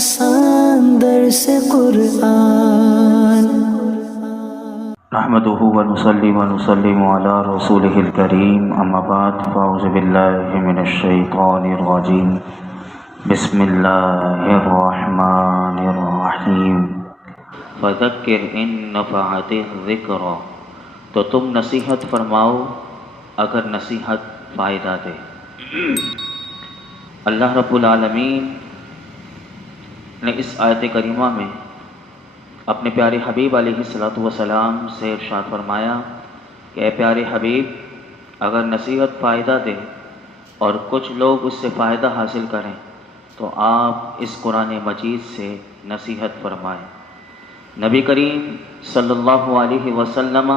آسان درس قرآن۔ نحمده ونصلي ونسلم على رسوله الكريم اما بعد فاعوذ بالله من الشيطان الرجيم بسم الله الرحمن الرحیم فذکر ان نفعت الذکری، تو تم نصیحت فرماؤ اگر نصیحت فائدہ دے۔ اللہ رب العالمین نے اس آیت کریمہ میں اپنے پیارے حبیب علیہ السلام سے ارشاد فرمایا کہ اے پیارے حبیب، اگر نصیحت فائدہ دے اور کچھ لوگ اس سے فائدہ حاصل کریں تو آپ اس قرآن مجید سے نصیحت فرمائیں۔ نبی کریم صلی اللہ علیہ وسلم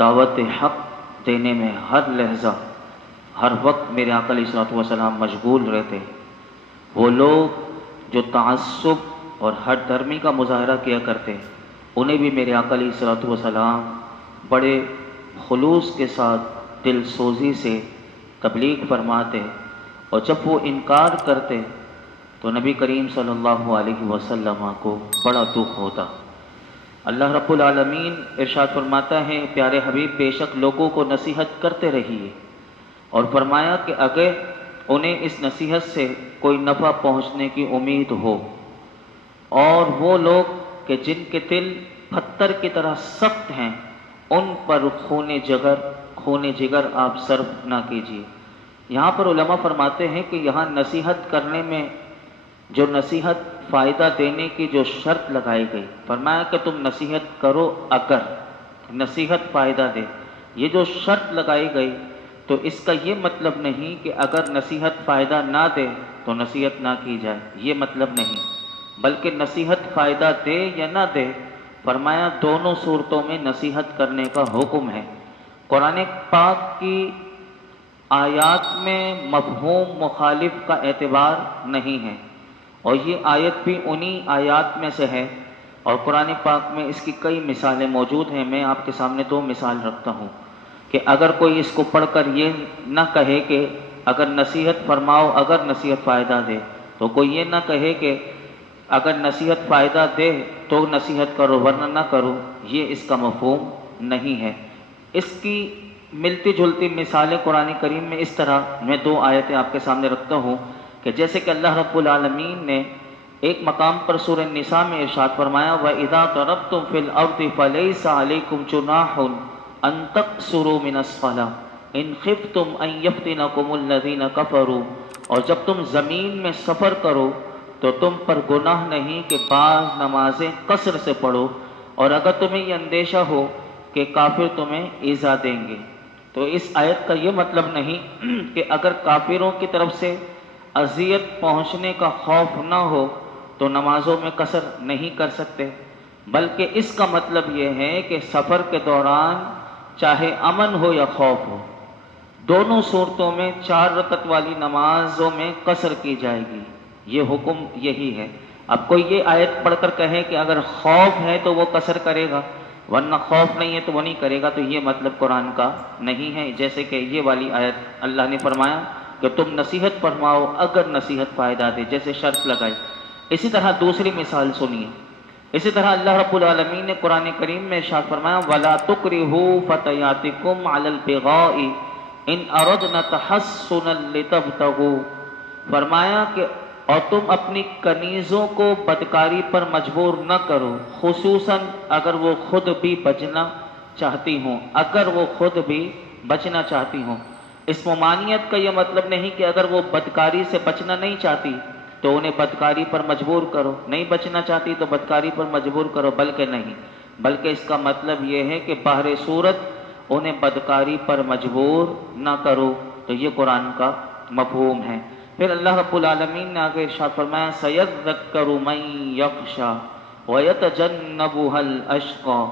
دعوت حق دینے میں ہر لحظہ ہر وقت میرے آقا علیہ الصلوۃ والسلام مشغول رہتے۔ وہ لوگ جو تعصب اور ہر دھرمی کا مظاہرہ کیا کرتے، انہیں بھی میرے آقا علیہ الصلوۃ والسلام بڑے خلوص کے ساتھ دل سوزی سے تبلیغ فرماتے، اور جب وہ انکار کرتے تو نبی کریم صلی اللہ علیہ وسلم کو بڑا دکھ ہوتا۔ اللہ رب العالمین ارشاد فرماتا ہے پیارے حبیب، بے شک لوگوں کو نصیحت کرتے رہیے، اور فرمایا کہ اگر انہیں اس نصیحت سے کوئی نفع پہنچنے کی امید ہو، اور وہ لوگ کہ جن کے دل پتھر کی طرح سخت ہیں ان پر خون جگر آپ صرف نہ کیجیے۔ یہاں پر علماء فرماتے ہیں کہ یہاں نصیحت کرنے میں جو نصیحت فائدہ دینے کی جو شرط لگائی گئی، فرمایا کہ تم نصیحت کرو اگر نصیحت فائدہ دے، یہ جو شرط لگائی گئی تو اس کا یہ مطلب نہیں کہ اگر نصیحت فائدہ نہ دے تو نصیحت نہ کی جائے، یہ مطلب نہیں، بلکہ نصیحت فائدہ دے یا نہ دے، فرمایا دونوں صورتوں میں نصیحت کرنے کا حکم ہے۔ قرآن پاک کی آیات میں مفہوم مخالف کا اعتبار نہیں ہے، اور یہ آیت بھی انہی آیات میں سے ہے، اور قرآن پاک میں اس کی کئی مثالیں موجود ہیں۔ میں آپ کے سامنے دو مثال رکھتا ہوں کہ اگر کوئی اس کو پڑھ کر یہ نہ کہے کہ اگر نصیحت فرماؤ اگر نصیحت فائدہ دے، تو کوئی یہ نہ کہے کہ اگر نصیحت فائدہ دے تو نصیحت کرو ورنہ نہ کرو، یہ اس کا مفہوم نہیں ہے۔ اس کی ملتی جلتی مثالیں قرآن کریم میں اس طرح، میں دو آیتیں آپ کے سامنے رکھتا ہوں کہ جیسے کہ اللہ رب العالمین نے ایک مقام پر سورہ النساء میں ارشاد فرمایا وَإِذَا ضَرَبْتُمْ فِي الْأَرْضِ فَلَيْسَ عَلَيْكُمْ جُنَاحٌ أَن تَقْصُرُوا مِنَ الصَّلَاةِ إِنْ خِفْتُمْ أَن يَفْتِنَكُمُ الَّذِينَ كَفَرُوا، اور جب تم زمین میں سفر کرو تو تم پر گناہ نہیں کہ بعض نمازیں قصر سے پڑھو، اور اگر تمہیں یہ اندیشہ ہو کہ کافر تمہیں ایذا دیں گے۔ تو اس آیت کا یہ مطلب نہیں کہ اگر کافروں کی طرف سے اذیت پہنچنے کا خوف نہ ہو تو نمازوں میں قصر نہیں کر سکتے، بلکہ اس کا مطلب یہ ہے کہ سفر کے دوران چاہے امن ہو یا خوف ہو، دونوں صورتوں میں 4 رکعت والی نمازوں میں قصر کی جائے گی، یہ حکم یہی ہے۔ اب کوئی یہ آیت پڑھ کر کہے کہ اگر خوف ہے تو وہ قصر کرے گا ورنہ خوف نہیں ہے تو وہ نہیں کرے گا، تو یہ مطلب قرآن کا نہیں ہے۔ جیسے کہ یہ والی آیت اللہ نے فرمایا کہ تم نصیحت فرماؤ اگر نصیحت فائدہ دے، جیسے شرط لگائی۔ اسی طرح دوسری مثال سنیے، اسی طرح اللہ رب العالمین نے قرآن کریم میں ارشاد فرمایا وَلَا تُكْرِهُوا فَتَيَاتِكُمْ عَلَى الْبِغَاءِ إِنْ أَرَدْنَ تَحَصُّنًا لِتَبْتَغُوا، فرمایا کہ اور تم اپنی کنیزوں کو بدکاری پر مجبور نہ کرو، خصوصاً اگر وہ خود بھی بچنا چاہتی ہوں، اگر وہ خود بھی بچنا چاہتی ہوں۔ اس ممانعت کا یہ مطلب نہیں کہ اگر وہ بدکاری سے بچنا نہیں چاہتی تو انہیں بدکاری پر مجبور کرو، نہیں بچنا چاہتی تو بدکاری پر مجبور کرو، بلکہ نہیں، بلکہ اس کا مطلب یہ ہے کہ بہر صورت انہیں بدکاری پر مجبور نہ کرو، تو یہ قرآن کا مفہوم ہے۔ پھر اللہ رب العالمین نے آگے ارشاد فرمایا سَيَذَّكَّرُ مَن يَخْشَىٰ وَيَتَجَنَّبُهَا الْأَشْقَىٰ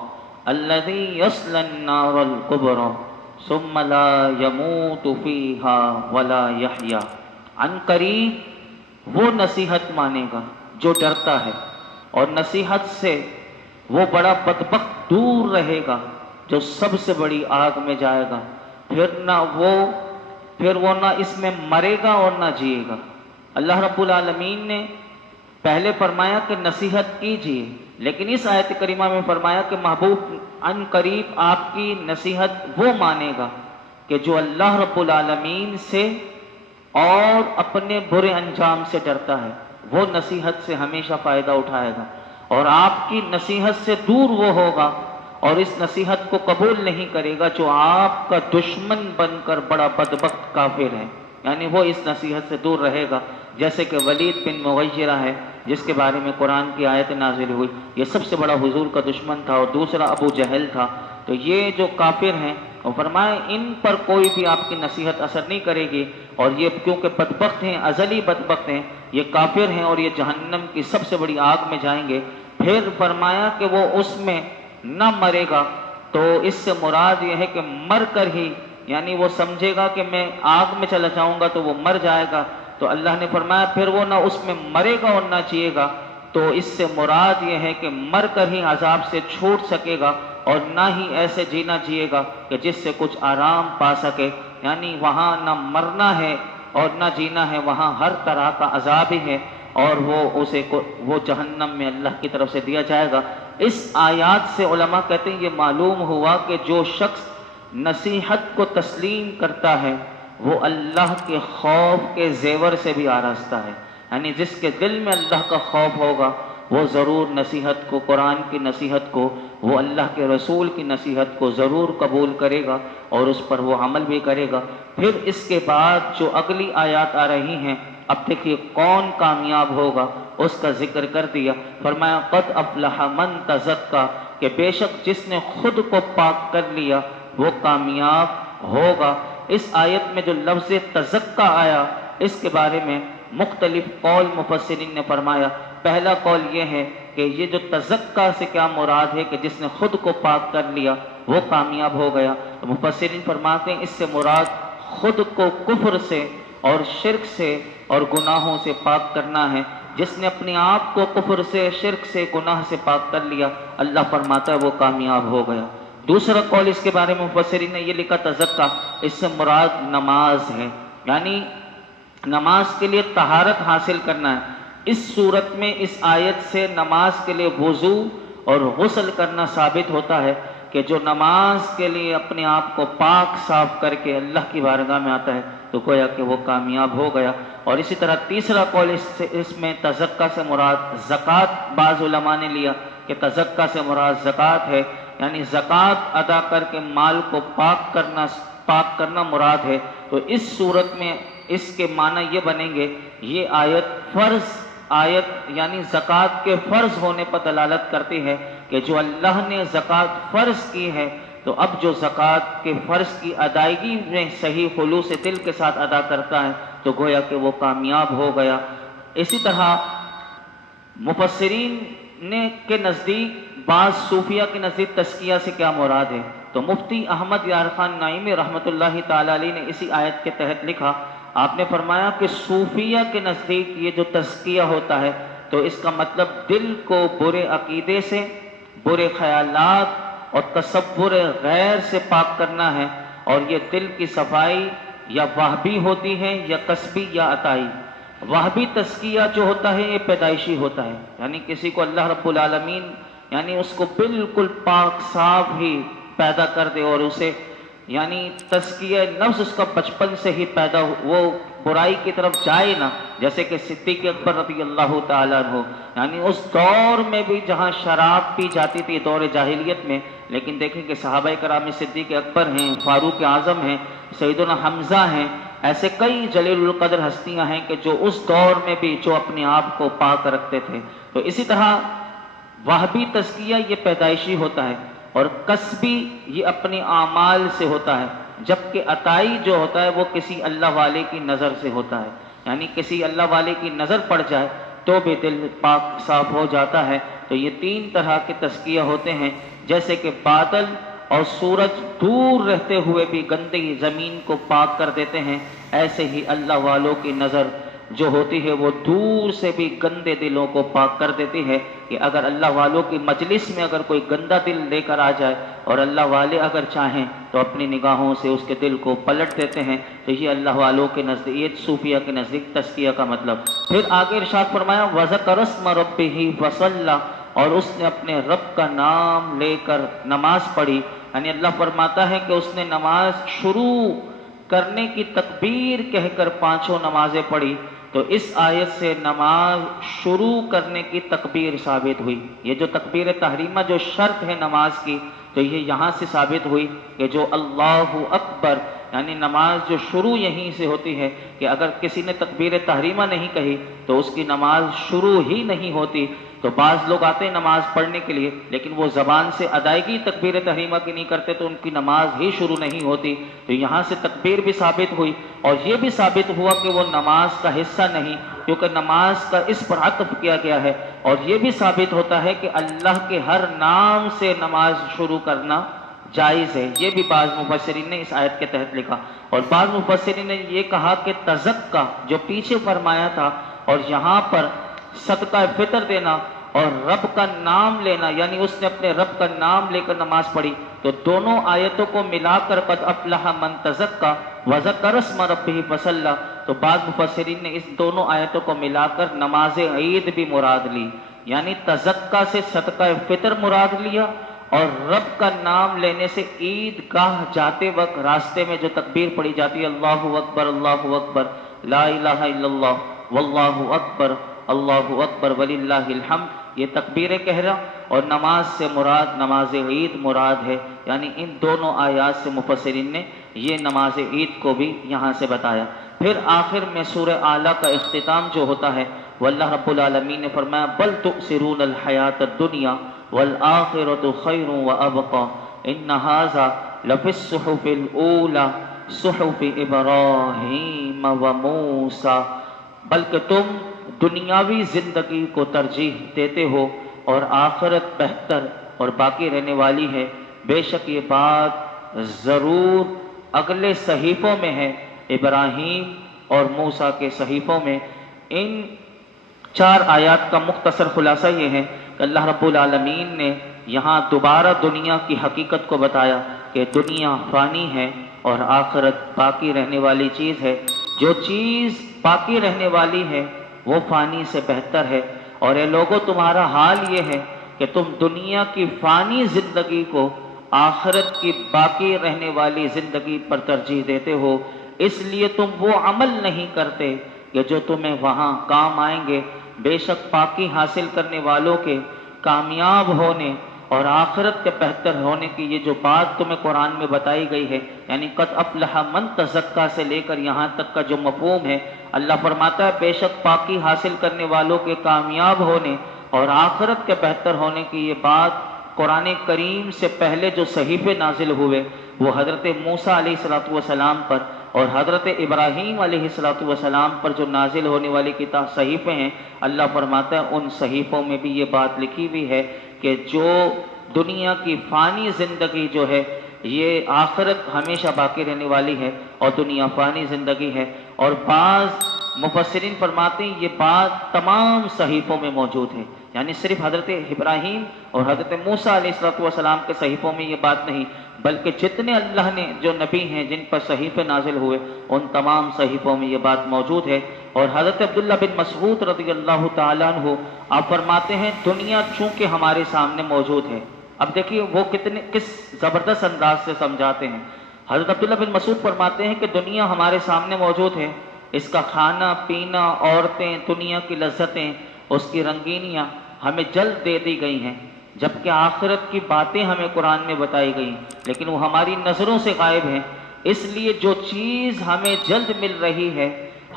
الَّذِي يَصْلَى النَّارَ الْكُبْرَىٰ ثُمَّ لَا يَمُوتُ فِيهَا وَلَا يَحْيَىٰ، عن قریب وہ نصیحت مانے گا جو ڈرتا ہے، اور نصیحت سے وہ بڑا بدبخت دور رہے گا جو سب سے بڑی آگ میں جائے گا، پھر وہ نہ اس میں مرے گا اور نہ جیے گا۔ اللہ رب العالمین نے پہلے فرمایا کہ نصیحت کیجیے، لیکن اس آیت کریمہ میں فرمایا کہ محبوب ان قریب آپ کی نصیحت وہ مانے گا کہ جو اللہ رب العالمین سے اور اپنے برے انجام سے ڈرتا ہے، وہ نصیحت سے ہمیشہ فائدہ اٹھائے گا، اور آپ کی نصیحت سے دور وہ ہوگا اور اس نصیحت کو قبول نہیں کرے گا جو آپ کا دشمن بن کر بڑا بدبخت کافر ہے، یعنی وہ اس نصیحت سے دور رہے گا۔ جیسے کہ ولید بن مغیرہ ہے جس کے بارے میں قرآن کی آیت نازل ہوئی، یہ سب سے بڑا حضور کا دشمن تھا، اور دوسرا ابو جہل تھا۔ تو یہ جو کافر ہیں، وہ فرمائے ان پر کوئی بھی آپ کی نصیحت اثر نہیں کرے گی، اور یہ کیونکہ بدبخت ہیں، ازلی بدبخت ہیں، یہ کافر ہیں اور یہ جہنم کی سب سے بڑی آگ میں جائیں گے۔ پھر فرمایا کہ وہ اس میں نہ مرے گا، تو اس سے مراد یہ ہے کہ مر کر ہی، یعنی وہ سمجھے گا کہ میں آگ میں چلا جاؤں گا تو وہ مر جائے گا، تو اللہ نے فرمایا پھر وہ نہ اس میں مرے گا اور نہ جیے گا، تو اس سے مراد یہ ہے کہ مر کر ہی عذاب سے چھوٹ سکے گا، اور نہ ہی ایسے جینا جیے گا کہ جس سے کچھ آرام پا سکے، یعنی وہاں نہ مرنا ہے اور نہ جینا ہے، وہاں ہر طرح کا عذاب ہی ہے، اور وہ جہنم میں اللہ کی طرف سے دیا جائے گا۔ اس آیات سے علماء کہتے ہیں یہ معلوم ہوا کہ جو شخص نصیحت کو تسلیم کرتا ہے وہ اللہ کے خوف کے زیور سے بھی آراستہ ہے، یعنی جس کے دل میں اللہ کا خوف ہوگا وہ ضرور نصیحت کو، قرآن کی نصیحت کو، وہ اللہ کے رسول کی نصیحت کو ضرور قبول کرے گا اور اس پر وہ عمل بھی کرے گا۔ پھر اس کے بعد جو اگلی آیات آ رہی ہیں، اب دیکھیے کون کامیاب ہوگا اس کا ذکر کر دیا۔ فرمایا قد افلح من تزکا، کہ بے شک جس نے خود کو پاک کر لیا وہ کامیاب ہوگا۔ اس آیت میں جو لفظ تزکا آیا اس کے بارے میں مختلف قول مفسرین نے فرمایا۔ پہلا قول یہ ہے کہ یہ جو تزکا سے کیا مراد ہے کہ جس نے خود کو پاک کر لیا وہ کامیاب ہو گیا، تو مفسرین فرماتے ہیں اس سے مراد خود کو کفر سے اور شرک سے اور گناہوں سے پاک کرنا ہے۔ جس نے اپنے آپ کو کفر سے، شرک سے، گناہ سے پاک کر لیا، اللہ فرماتا ہے وہ کامیاب ہو گیا۔ دوسرا قول اس کے بارے میں مفسرین نے یہ لکھا تزکا، اس سے مراد نماز ہے، یعنی نماز کے لیے طہارت حاصل کرنا ہے۔ اس صورت میں اس آیت سے نماز کے لیے وضو اور غسل کرنا ثابت ہوتا ہے کہ جو نماز کے لیے اپنے آپ کو پاک صاف کر کے اللہ کی بارگاہ میں آتا ہے تو گویا کہ وہ کامیاب ہو گیا۔ اور اسی طرح تیسرا قول اس میں تزکا سے مراد زکوٰۃ، بعض علماء نے لیا کہ تزکا سے مراد زکوٰۃ ہے، یعنی زکوٰۃ ادا کر کے مال کو پاک کرنا مراد ہے۔ تو اس صورت میں اس کے معنی یہ بنیں گے، یہ آیت یعنی زکوٰۃ کے فرض ہونے پر دلالت کرتی ہے کہ جو اللہ نے زکوٰۃ فرض کی ہے تو اب جو زکوٰۃ کے فرض کی ادائیگی میں صحیح خلوص دل کے ساتھ ادا کرتا ہے تو گویا کہ وہ کامیاب ہو گیا۔ اسی طرح مفسرین کے نزدیک، بعض صوفیہ کے نزدیک تزکیہ سے کیا مراد ہے، تو مفتی احمد یار خان نعیمی رحمۃ اللہ تعالی علیہ نے اسی آیت کے تحت لکھا، آپ نے فرمایا کہ صوفیہ کے نزدیک یہ جو تزکیہ ہوتا ہے تو اس کا مطلب دل کو برے عقیدے سے، برے خیالات اور تصور غیر سے پاک کرنا ہے، اور یہ دل کی صفائی یا وہبی ہوتی ہے یا کسبی یا عطائی۔ وہبی تزکیہ جو ہوتا ہے یہ پیدائشی ہوتا ہے، یعنی کسی کو اللہ رب العالمین یعنی اس کو بالکل پاک صاف ہی پیدا کر دے اور اسے یعنی تزکیہ نفس اس کا بچپن سے ہی پیدا ہو، وہ برائی کی طرف جائے نہ، جیسے کہ صدیق اکبر رضی اللہ تعالیٰ عنہ، یعنی اس دور میں بھی جہاں شراب پی جاتی تھی دور جاہلیت میں، لیکن دیکھیں کہ صحابہ کرام میں صدیق اکبر ہیں، فاروق اعظم ہیں، سیدنا حمزہ ہیں، ایسے کئی جلیل القدر ہستیاں ہیں کہ جو اس دور میں بھی جو اپنے آپ کو پاک رکھتے تھے۔ تو اسی طرح وہبی تزکیہ یہ پیدائشی ہوتا ہے، اور کسبی یہ اپنے اعمال سے ہوتا ہے، جبکہ عطائی جو ہوتا ہے وہ کسی اللہ والے کی نظر سے ہوتا ہے، یعنی کسی اللہ والے کی نظر پڑ جائے تو بھی دل پاک صاف ہو جاتا ہے۔ تو یہ تین طرح کے تزکیہ ہوتے ہیں، جیسے کہ بادل اور سورج دور رہتے ہوئے بھی گندی زمین کو پاک کر دیتے ہیں، ایسے ہی اللہ والوں کی نظر جو ہوتی ہے وہ دور سے بھی گندے دلوں کو پاک کر دیتی ہے کہ اگر اللہ والوں کی مجلس میں اگر کوئی گندا دل لے کر آ جائے اور اللہ والے اگر چاہیں تو اپنی نگاہوں سے اس کے دل کو پلٹ دیتے ہیں. تو یہ اللہ والوں کے نزدیک، یہ صوفیہ کے نزدیک تزکیہ کا مطلب. پھر آگے ارشاد فرمایا وَذَكَرَ اسْمَ رَبِّهِ فَصَلَّى، اور اس نے اپنے رب کا نام لے کر نماز پڑھی. یعنی اللہ فرماتا ہے کہ اس نے نماز شروع کرنے کی تکبیر کہہ کر 5 نمازیں پڑھی. تو اس آیت سے نماز شروع کرنے کی تکبیر ثابت ہوئی. یہ جو تکبیر تحریمہ جو شرط ہے نماز کی، تو یہ یہاں سے ثابت ہوئی کہ جو اللہ اکبر، یعنی نماز جو شروع یہیں سے ہوتی ہے کہ اگر کسی نے تکبیر تحریمہ نہیں کہی تو اس کی نماز شروع ہی نہیں ہوتی. تو بعض لوگ آتے ہیں نماز پڑھنے کے لیے لیکن وہ زبان سے ادائیگی تکبیر تحریمہ کی نہیں کرتے تو ان کی نماز ہی شروع نہیں ہوتی. تو یہاں سے تکبیر بھی ثابت ہوئی اور یہ بھی ثابت ہوا کہ وہ نماز کا حصہ نہیں، کیونکہ نماز کا اس پر عطف کیا گیا ہے. اور یہ بھی ثابت ہوتا ہے کہ اللہ کے ہر نام سے نماز شروع کرنا جائز ہے. یہ بھی بعض مفسرین نے اس آیت کے تحت لکھا. اور بعض مفسرین نے یہ کہا کہ تزکا جو پیچھے فرمایا تھا اور یہاں پر صدقہ فطر دینا اور رب کا نام لینا، یعنی اس نے اپنے رب کا نام لے کر نماز پڑھی. تو دونوں آیتوں کو ملا کر قد افلح من تزکا وذکر اسم ربہ فصلی، تو بعض مفسرین نے اس دونوں آیتوں کو ملا کر نماز عید بھی مراد لی. یعنی تزکا سے صدقہ فطر مراد لیا اور رب کا نام لینے سے عید گاہ جاتے وقت راستے میں جو تکبیر پڑھی جاتی ہے اللہ اکبر لا الہ الا اللہ واللہ اکبر اللہ اکبر وللہ الحمد، یہ تکبیر کہہ رہا اور نماز سے مراد نماز عید مراد ہے. یعنی ان دونوں آیات سے مفسرین نے یہ نماز عید کو بھی یہاں سے بتایا. پھر آخر میں سورہ اعلیٰ کا اختتام جو ہوتا ہے وہ اللہ رب العالمین نے فرمایا بل تؤثرون الحیات الدنیا والآخرۃ خیر وابقی ان ھذا لفی الصحف الاولی صحف ابراہیم وموسیٰ، بلکہ تم دنیاوی زندگی کو ترجیح دیتے ہو اور آخرت بہتر اور باقی رہنے والی ہے. بے شک یہ بات ضرور اگلے صحیفوں میں ہے، ابراہیم اور موسیٰ کے صحیفوں میں. ان 4 آیات کا مختصر خلاصہ یہ ہے کہ اللہ رب العالمین نے یہاں دوبارہ دنیا کی حقیقت کو بتایا کہ دنیا فانی ہے اور آخرت باقی رہنے والی چیز ہے. جو چیز باقی رہنے والی ہے وہ فانی سے بہتر ہے. اور اے لوگوں تمہارا حال یہ ہے کہ تم دنیا کی فانی زندگی کو آخرت کی باقی رہنے والی زندگی پر ترجیح دیتے ہو، اس لیے تم وہ عمل نہیں کرتے کہ جو تمہیں وہاں کام آئیں گے. بے شک پاکی حاصل کرنے والوں کے کامیاب ہونے اور آخرت کے بہتر ہونے کی یہ جو بات تمہیں قرآن میں بتائی گئی ہے، یعنی قد افلح من تزکا سے لے کر یہاں تک کا جو مفہوم ہے، اللہ فرماتا ہے بے شک پاکی حاصل کرنے والوں کے کامیاب ہونے اور آخرت کے بہتر ہونے کی یہ بات قرآن کریم سے پہلے جو صحیفے نازل ہوئے وہ حضرت موسیٰ علیہ السلام پر اور حضرت ابراہیم علیہ السلام پر جو نازل ہونے والی کتاب صحیفے ہیں، اللہ فرماتا ہے ان صحیفوں میں بھی یہ بات لکھی ہوئی ہے کہ جو دنیا کی فانی زندگی جو ہے یہ آخرت ہمیشہ باقی رہنے والی ہے اور دنیا فانی زندگی ہے. اور بعض مفسرین فرماتے ہیں یہ بات تمام صحیفوں میں موجود ہے، یعنی صرف حضرت ابراہیم اور حضرت موسیٰ علیہ السلام کے صحیفوں میں یہ بات نہیں، بلکہ جتنے اللہ نے جو نبی ہیں جن پر صحیفے نازل ہوئے ان تمام صحیفوں میں یہ بات موجود ہے. اور حضرت عبداللہ بن مسعود رضی اللہ تعالیٰ عنہ آپ فرماتے ہیں دنیا چونکہ ہمارے سامنے موجود ہے. اب دیکھیے وہ کس زبردست انداز سے سمجھاتے ہیں. حضرت عبداللہ بن مسعود فرماتے ہیں کہ دنیا ہمارے سامنے موجود ہے، اس کا کھانا پینا، عورتیں، دنیا کی لذتیں، اس کی رنگینیاں ہمیں جلد دے دی گئی ہیں، جبکہ آخرت کی باتیں ہمیں قرآن میں بتائی گئی لیکن وہ ہماری نظروں سے غائب ہیں. اس لیے جو چیز ہمیں جلد مل رہی ہے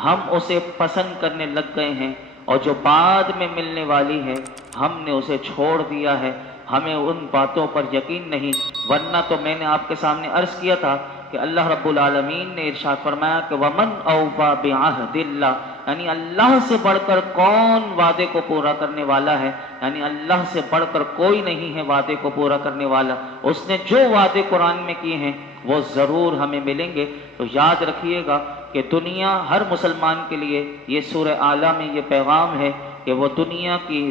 ہم اسے پسند کرنے لگ گئے ہیں اور جو بعد میں ملنے والی ہے ہم نے اسے چھوڑ دیا ہے، ہمیں ان باتوں پر یقین نہیں. ورنہ تو میں نے آپ کے سامنے عرض کیا تھا کہ اللہ رب العالمین نے ارشاد فرمایا کہ وَمَنْ أَوْفَى بِعَهْدِ اللَّهِ، یعنی اللہ سے بڑھ کر کون وعدے کو پورا کرنے والا ہے، یعنی اللہ سے بڑھ کر کوئی نہیں ہے وعدے کو پورا کرنے والا. اس نے جو وعدے قرآن میں کیے ہیں وہ ضرور ہمیں ملیں گے. تو یاد رکھیے گا کہ دنیا ہر مسلمان کے لیے یہ سورہ اعلیٰ میں یہ پیغام ہے کہ وہ دنیا کی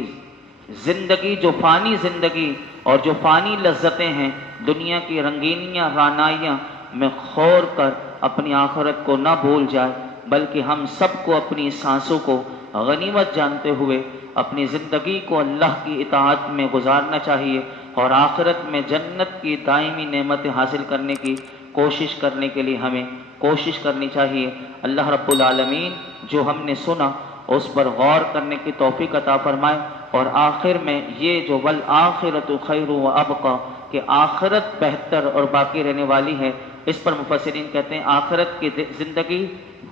زندگی، جو فانی زندگی اور جو فانی لذتیں ہیں، دنیا کی رنگینیاں رعنائیاں میں خور کر اپنی آخرت کو نہ بھول جائے، بلکہ ہم سب کو اپنی سانسوں کو غنیمت جانتے ہوئے اپنی زندگی کو اللہ کی اطاعت میں گزارنا چاہیے، اور آخرت میں جنت کی دائمی نعمتیں حاصل کرنے کی کوشش کرنے کے لیے ہمیں کوشش کرنی چاہیے۔ اللہ رب العالمین جو ہم نے سنا اس پر غور کرنے کی توفیق عطا فرمائے، اور آخر میں یہ جو والآخرۃ خیر و ابقیٰ کہ آخرت بہتر اور باقی رہنے والی ہے، اس پر مفسرین کہتے ہیں آخرت کی زندگی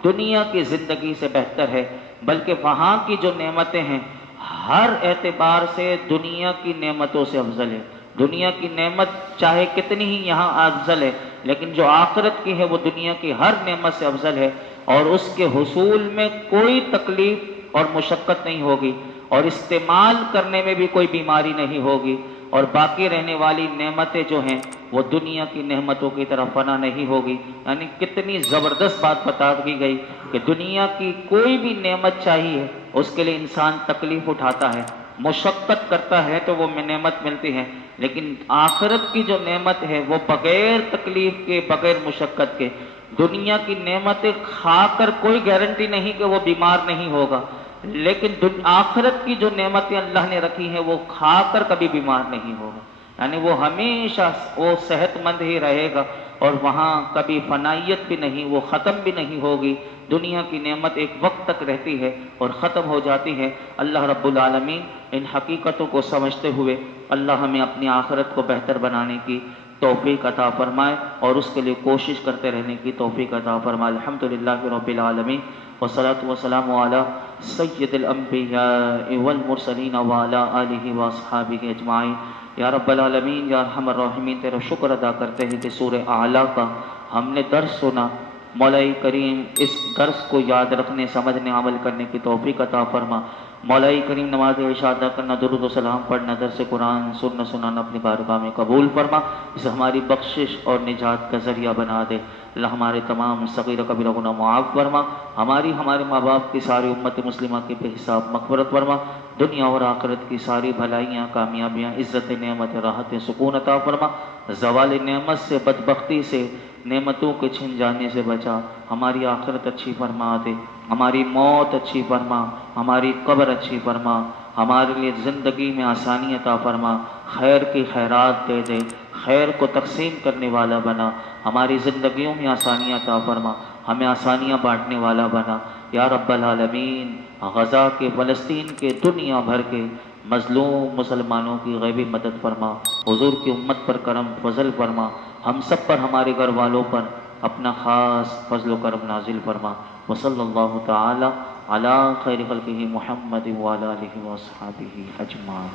دنیا کی زندگی سے بہتر ہے، بلکہ وہاں کی جو نعمتیں ہیں ہر اعتبار سے دنیا کی نعمتوں سے افضل ہے۔ دنیا کی نعمت چاہے کتنی ہی یہاں افضل ہے، لیکن جو آخرت کی ہے وہ دنیا کی ہر نعمت سے افضل ہے، اور اس کے حصول میں کوئی تکلیف اور مشقت نہیں ہوگی، اور استعمال کرنے میں بھی کوئی بیماری نہیں ہوگی، اور باقی رہنے والی نعمتیں جو ہیں وہ دنیا کی نعمتوں کی طرح فنا نہیں ہوگی۔ یعنی کتنی زبردست بات بتا دی گئی کہ دنیا کی کوئی بھی نعمت چاہیے اس کے لیے انسان تکلیف اٹھاتا ہے، مشقت کرتا ہے تو وہ نعمت ملتی ہے، لیکن آخرت کی جو نعمت ہے وہ بغیر تکلیف کے، بغیر مشقت کے۔ دنیا کی نعمتیں کھا کر کوئی گارنٹی نہیں کہ وہ بیمار نہیں ہوگا، لیکن آخرت کی جو نعمتیں اللہ نے رکھی ہیں وہ کھا کر کبھی بیمار نہیں ہوگا، یعنی وہ ہمیشہ وہ صحت مند ہی رہے گا، اور وہاں کبھی فنائیت بھی نہیں، وہ ختم بھی نہیں ہوگی۔ دنیا کی نعمت ایک وقت تک رہتی ہے اور ختم ہو جاتی ہے۔ اللہ رب العالمین ان حقیقتوں کو سمجھتے ہوئے اللہ ہمیں اپنی آخرت کو بہتر بنانے کی توفیق عطا فرمائے، اور اس کے لیے کوشش کرتے رہنے کی توفیق عطا فرمائے۔ الحمدللہ رب العالمین، والصلاة والسلام علی سید الانبیاء والمرسلین وعلی آلہ واصحابہ اجمعین۔ یا رب العالمین، یا ارحم الراحمین، تیرا شکر ادا کرتے ہیں کہ سورہ اعلیٰ کا ہم نے درس سنا۔ مولا کریم اس درس کو یاد رکھنے، سمجھنے، عمل کرنے کی توفیق عطا فرما۔ مولا کریم نماز عشاء ادا کرنا، درود و سلام پڑھنا، درس قرآن سننا سنانا اپنی بارگاہ میں قبول فرما، اسے ہماری بخشش اور نجات کا ذریعہ بنا دے۔ اللہ ہمارے تمام صغیر کبیرہ گناہ معاف فرما، ہمارے ماں باپ کی ساری امت مسلمہ کی بے حساب مغفرت فرما، دنیا اور آخرت کی ساری بھلائیاں، کامیابیاں، عزت، نعمت، راحت، سکون عطا فرما، زوال نعمت سے، بدبختی سے، نعمتوں کے چھن جانے سے بچا، ہماری آخرت اچھی فرما دے، ہماری موت اچھی فرما، ہماری قبر اچھی فرما، ہمارے لیے زندگی میں آسانی عطا فرما، خیر کی خیرات دے دے، خیر کو تقسیم کرنے والا بنا، ہماری زندگیوں میں آسانیاں عطا فرما، ہمیں آسانیاں بانٹنے والا بنا۔ یا رب العالمین، غزہ کے، فلسطین کے، دنیا بھر کے مظلوم مسلمانوں کی غیبی مدد فرما، حضور کی امت پر کرم فضل فرما، ہم سب پر، ہمارے گھر والوں پر اپنا خاص فضل و کرم نازل فرما۔ وصلی اللہ تعالی علی خیر خلقہ محمد وعلی آلہ وصحبہ اجمعین۔